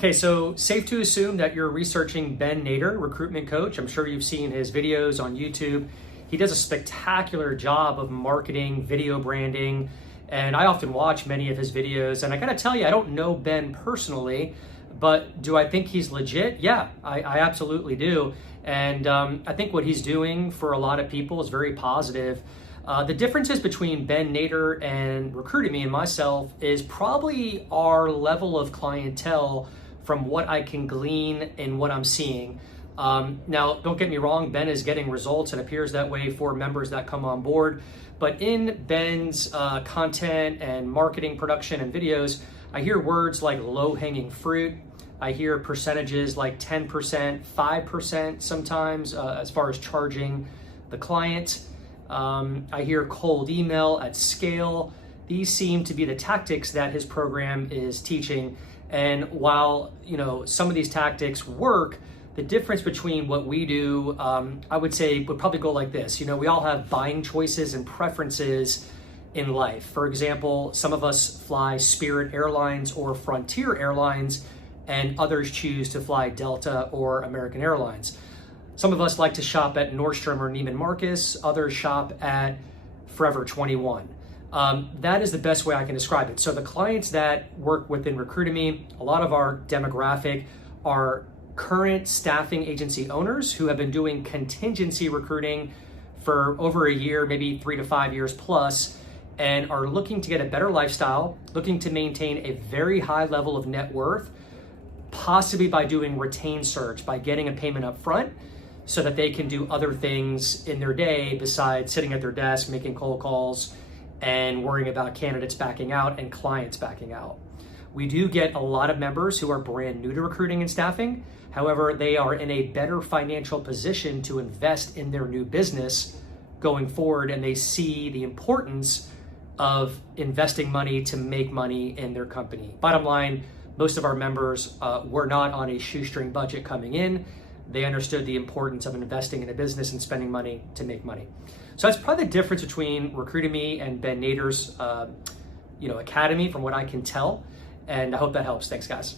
Okay, so safe to assume that you're researching Ben Nader, recruitment coach. I'm sure you've seen his videos on YouTube. He does a spectacular job of marketing, video branding, and I often watch many of his videos. And I gotta tell you, I don't know Ben personally, but do I think he's legit? Yeah, I absolutely do. And I think what he's doing for a lot of people is very positive. The differences between Ben Nader and Recruitemy and myself is probably our level of clientele from what I can glean and what I'm seeing. Now, don't get me wrong, Ben is getting results and appears that way for members that come on board. But in Ben's content and marketing production and videos, I hear words like low-hanging fruit. I hear percentages like 10%, 5% sometimes as far as charging the client. I hear cold email at scale. These seem to be the tactics that his program is teaching. And while some of these tactics work, the difference between what we do, I would say would probably go like this. We all have buying choices and preferences in life. For example, some of us fly Spirit Airlines or Frontier Airlines, and others choose to fly Delta or American Airlines. Some of us like to shop at Nordstrom or Neiman Marcus, others shop at Forever 21. That is the best way I can describe it. So the clients that work within Recruitemy, a lot of our demographic are current staffing agency owners who have been doing contingency recruiting for over a year, maybe 3 to 5 years plus, and are looking to get a better lifestyle, looking to maintain a very high level of net worth, possibly by doing retained search, by getting a payment up front so that they can do other things in their day besides sitting at their desk, making cold calls, and worrying about candidates backing out and clients backing out. We do get a lot of members who are brand new to recruiting and staffing. However, they are in a better financial position to invest in their new business going forward, and they see the importance of investing money to make money in their company. Bottom line, most of our members were not on a shoestring budget coming in. They understood the importance of investing in a business and spending money to make money. So that's probably the difference between Recruitemy and Ben Nader's academy from what I can tell. And I hope that helps. Thanks, guys.